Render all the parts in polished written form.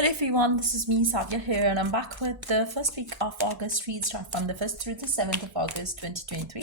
Hello everyone, this is me Sadia here, and I'm back with the first week of August reads from the 1st through the 7th of August 2023.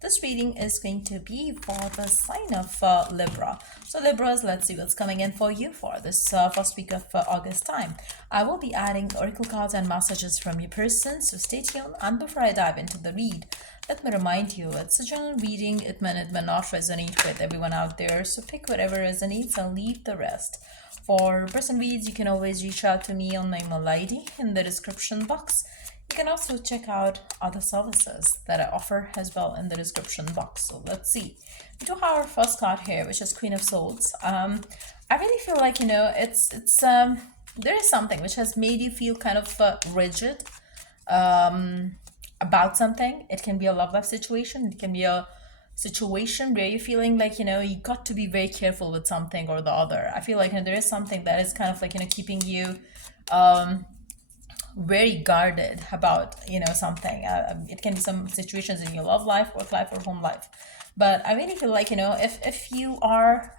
This reading is going to be for the sign of Libra. So Libras, let's see what's coming in for you for this first week of August time. I will be adding oracle cards and messages from your person, so stay tuned. And before I dive into the read, let me remind you, it's a general reading. It may not resonate with everyone out there, so pick whatever resonates and leave the rest. For person reads, you can always reach out to me on my email ID in the description box. You can also check out other services that I offer as well in the description box. So let's see. We do have our first card here, which is Queen of Swords. I really feel like, there is something which has made you feel kind of rigid about something. It can be a love life situation. It can be a situation where you're feeling like, you got to be very careful with something or the other. I feel like there is something that is kind of like, keeping you very guarded about, something. It can be some situations in your love life, work life, or home life. But I really feel like, if you are,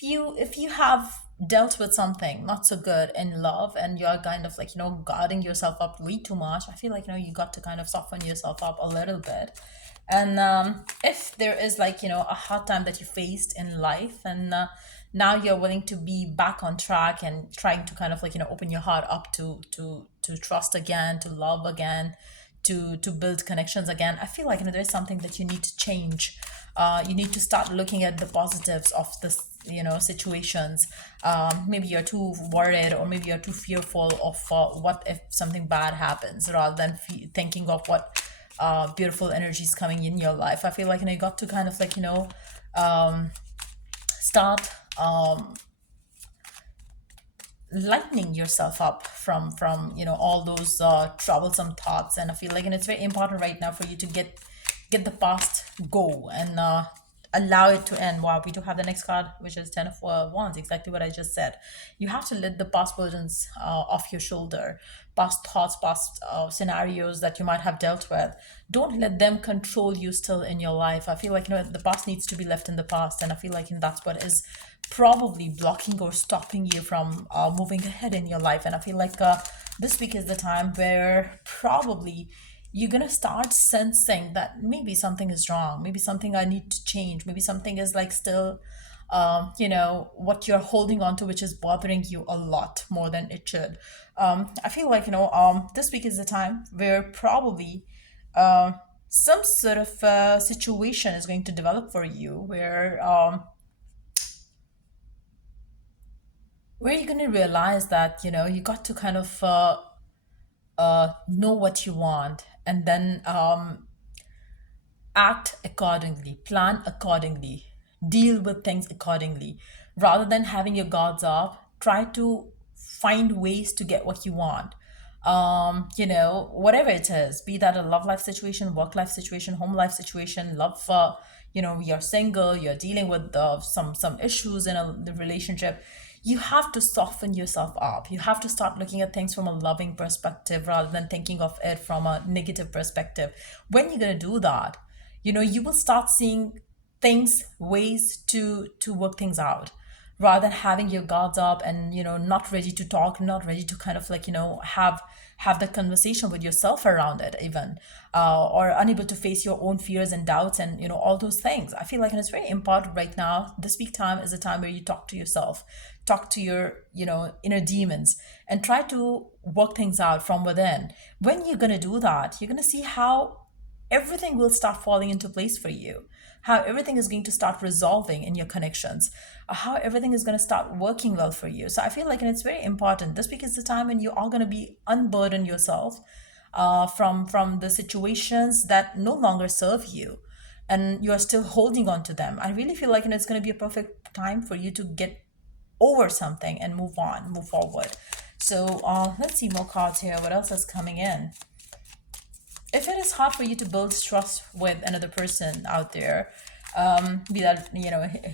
if you have dealt with something not so good in love and you're kind of like guarding yourself up way too much, I feel like you got to kind of soften yourself up a little bit. And if there is like a hard time that you faced in life, and now you're willing to be back on track and trying to kind of like open your heart up to trust again, to love again, to build connections again, I feel like there's something that you need to change. You need to start looking at the positives of this situations. Maybe you're too worried, or maybe you're too fearful of what if something bad happens, rather than thinking of what beautiful energy is coming in your life. I feel like you got to kind of like start lightening yourself up from all those troublesome thoughts. And I feel like it's very important right now for you to get the past go and allow it to end. Wow, we do have the next card, which is 10 of Wands, exactly what I just said. You have to let the past burdens off your shoulder, past thoughts, past scenarios that you might have dealt with. Don't let them control you still in your life. I feel like the past needs to be left in the past, and I feel like that's what is probably blocking or stopping you from moving ahead in your life. And I feel like this week is the time where probably you're going to start sensing that maybe something is wrong, maybe something I need to change, maybe something is like still what you're holding on to, which is bothering you a lot more than it should. I feel like this week is the time where probably some sort of situation is going to develop for you, where you're going to realize that you got to kind of know what you want, and then act accordingly, plan accordingly, deal with things accordingly. Rather than having your guards up, try to find ways to get what you want. Whatever it is, be that a love life situation, work life situation, home life situation, love, you're single, you're dealing with some issues in the relationship. You have to soften yourself up. You have to start looking at things from a loving perspective rather than thinking of it from a negative perspective. When you're going to do that, you will start seeing things, ways to work things out, rather than having your guards up and not ready to talk, not ready to kind of like have the conversation with yourself around it even, or unable to face your own fears and doubts and all those things. I feel like it's very important right now. This week time is a time where you talk to yourself, talk to your inner demons, and try to work things out from within. When you're going to do that, you're going to see how everything will start falling into place for you, how everything is going to start resolving in your connections, how everything is going to start working well for you. So I feel like it's very important. This week is the time when you are going to be unburden yourself from the situations that no longer serve you, and you are still holding on to them. I really feel like it's going to be a perfect time for you to get over something and move on, move forward. So let's see more cards here. What else is coming in? If it is hard for you to build trust with another person out there, be that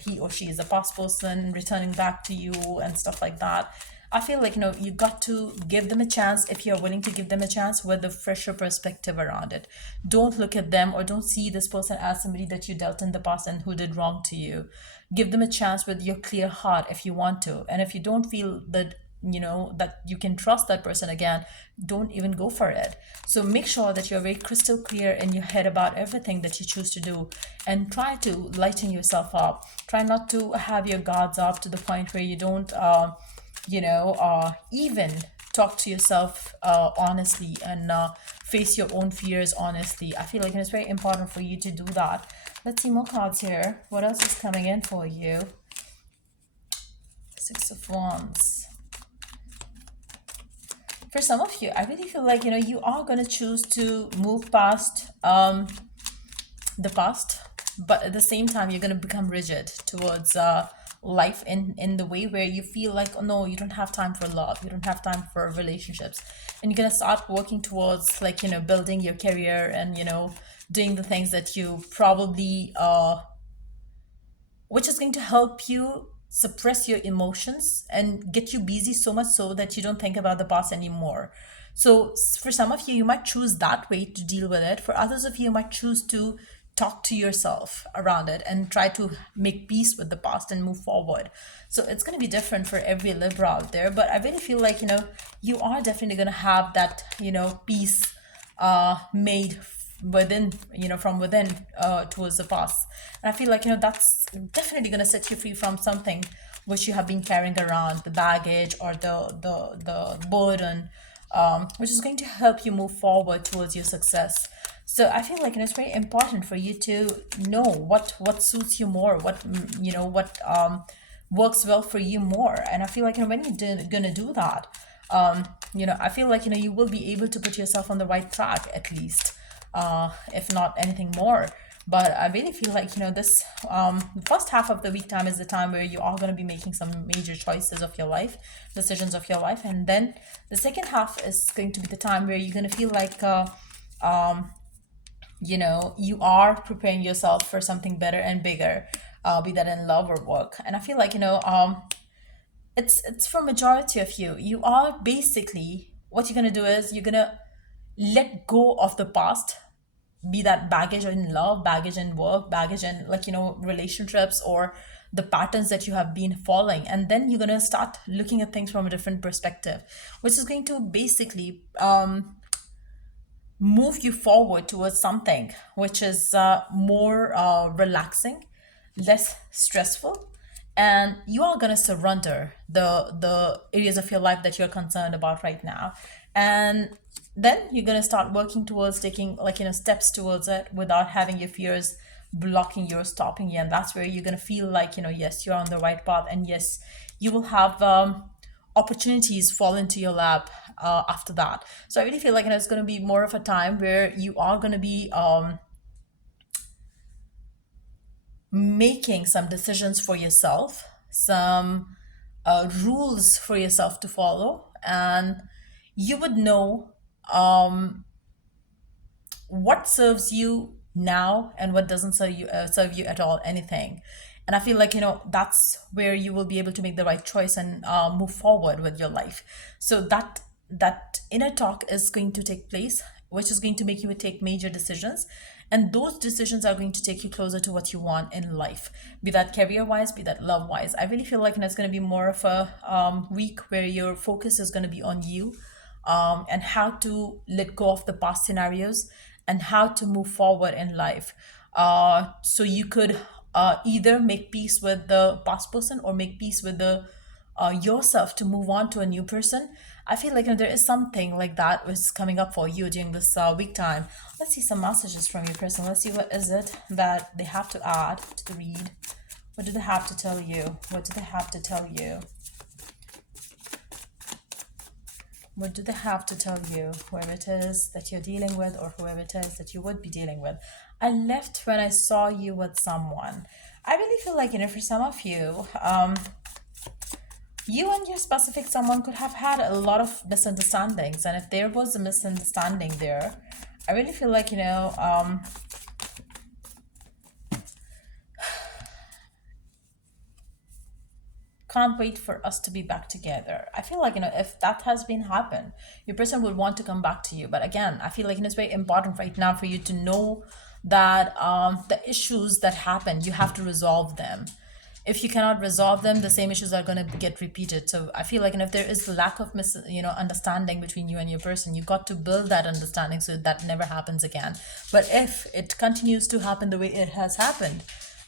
he or she is a past person returning back to you and stuff like that, I feel like, you got to give them a chance if you're willing to give them a chance with a fresher perspective around it. Don't look at them or don't see this person as somebody that you dealt in the past and who did wrong to you. Give them a chance with your clear heart if you want to. And if you don't feel that, that you can trust that person again, don't even go for it. So make sure that you're very crystal clear in your head about everything that you choose to do, and try to lighten yourself up. Try not to have your guards up to the point where you don't even talk to yourself honestly, and face your own fears honestly. I feel like it's very important for you to do that. Let's see more cards here. What else is coming in for you? Six of Wands. For some of you, I really feel like, you are going to choose to move past the past, but at the same time, you're going to become rigid towards life in the way where you feel like, oh no, you don't have time for love, you don't have time for relationships, and you're going to start working towards, like, building your career and, doing the things that you probably which is going to help you suppress your emotions and get you busy so much so that you don't think about the past anymore. So for some of you, you might choose that way to deal with it. For others of you, you might choose to talk to yourself around it and try to make peace with the past and move forward. So it's going to be different for every Libra out there, but I really feel like, you are definitely going to have that, peace made within, from within, towards the past. And I feel like, that's definitely going to set you free from something which you have been carrying around, the baggage or the burden, which is going to help you move forward towards your success. So I feel like, it's very important for you to know what suits you more, what works well for you more. And I feel like, when you're gonna do that, I feel like, you will be able to put yourself on the right track, at least, if not anything more. But I really feel like, this first half of the week time is the time where you are going to be making some major choices of your life, decisions of your life. And then the second half is going to be the time where you're going to feel like, you are preparing yourself for something better and bigger, be that in love or work. And I feel like, it's for majority of you. You are basically, what you're going to do is you're going to let go of the past, be that baggage in love, baggage in work, baggage in, like, relationships, or the patterns that you have been following. And then you're going to start looking at things from a different perspective, which is going to basically move you forward towards something which is more relaxing, less stressful, and you are going to surrender the areas of your life that you're concerned about right now. And then you're going to start working towards taking, like, steps towards it without having your fears blocking you or stopping you. And that's where you're going to feel like, yes, you're on the right path, and yes, you will have opportunities fall into your lap after that. So I really feel like, it's going to be more of a time where you are going to be making some decisions for yourself, some rules for yourself to follow, and you would know what serves you now and what doesn't serve you at all, anything. And I feel like, that's where you will be able to make the right choice and move forward with your life. So that inner talk is going to take place, which is going to make you take major decisions. And those decisions are going to take you closer to what you want in life, be that career wise, be that love wise. I really feel like, it's going to be more of a week where your focus is going to be on you, and how to let go of the past scenarios and how to move forward in life. So you could either make peace with the past person or make peace with the yourself to move on to a new person. I feel like, there is something like that which is coming up for you during this week time. Let's see some messages from your person. Let's see what is it that they have to add to the read. What do they have to tell you? What do they have to tell you? What do they have to tell you? Whoever it is that you're dealing with, or whoever it is that you would be dealing with. I left when I saw you with someone. I really feel like, for some of you, you and your specific someone could have had a lot of misunderstandings. And if there was a misunderstanding there, I really feel like, can't wait for us to be back together. I feel like, if that has been happen, your person would want to come back to you. But again, I feel like, it's very important right now for you to know that the issues that happen, you have to resolve them. If you cannot resolve them, the same issues are going to get repeated. So I feel like, if there is lack of understanding between you and your person, you got to build that understanding so that never happens again. But if it continues to happen the way it has happened,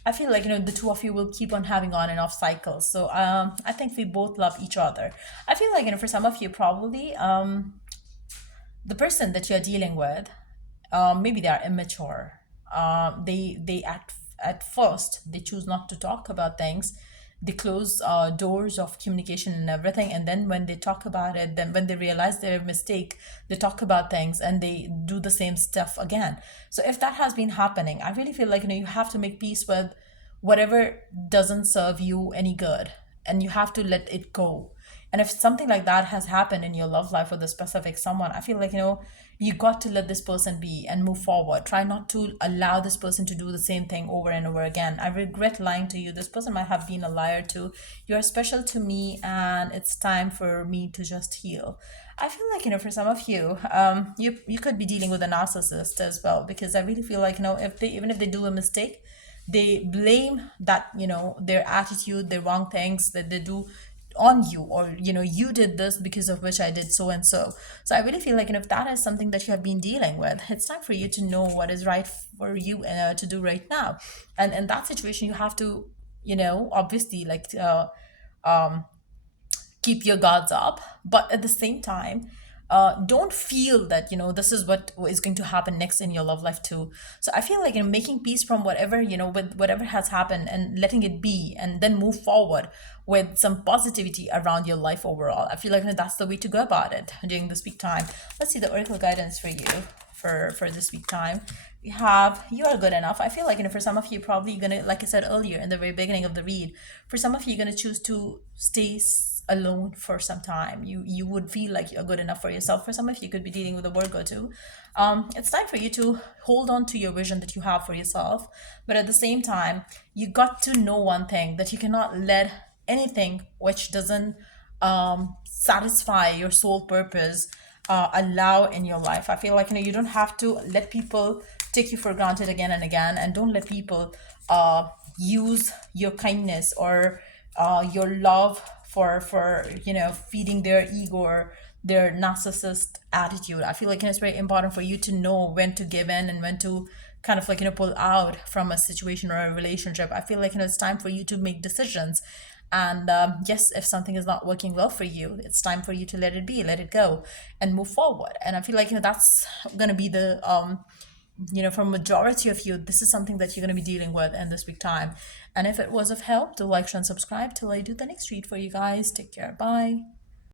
I feel like, the two of you will keep on having on and off cycles. So I think we both love each other. I feel like, for some of you, probably the person that you're dealing with, maybe they are immature. They at first they choose not to talk about things. They close doors of communication and everything, and then when they talk about it, then when they realize their mistake, they talk about things and they do the same stuff again. So if that has been happening, I really feel like, you have to make peace with whatever doesn't serve you any good, and you have to let it go. And if something like that has happened in your love life with a specific someone, I feel like, you got to let this person be and move forward. Try not to allow this person to do the same thing over and over again. I regret lying to you. This person might have been a liar too. You're special to me, and it's time for me to just heal. I feel like, for some of you, you could be dealing with a narcissist as well, because I really feel like, if they do a mistake, they blame that, their attitude, their wrong things that they do on you, or you did this because of which I did so and so. So I really feel like, if that is something that you have been dealing with, it's time for you to know what is right for you to do right now. And in that situation, you have to, obviously, like, keep your guards up, but at the same time, don't feel that, this is what is going to happen next in your love life too. So I feel like, making peace from whatever, with whatever has happened, and letting it be, and then move forward with some positivity around your life overall. I feel like, that's the way to go about it during this week time. Let's see the oracle guidance for you for this week time. We have, you are good enough. I feel like, for some of you, probably you're gonna, like I said earlier in the very beginning of the read, for some of you, you're gonna choose to stay alone for some time. You would feel like you're good enough for yourself. For some of you, could be dealing with a Virgo too. It's time for you to hold on to your vision that you have for yourself, but at the same time, you got to know one thing, that you cannot let anything which doesn't satisfy your soul purpose allow in your life. I feel like, you don't have to let people take you for granted again and again, and don't let people use your kindness or your love for feeding their ego or their narcissist attitude. I feel like, it's very important for you to know when to give in and when to kind of like, pull out from a situation or a relationship. I feel like, it's time for you to make decisions. And yes, if something is not working well for you, it's time for you to let it be, let it go, and move forward. And I feel like, that's gonna be the for majority of you, this is something that you're going to be dealing with in this week time. And if it was of help, do like, share, and subscribe till I do the next read for you guys. Take care. Bye.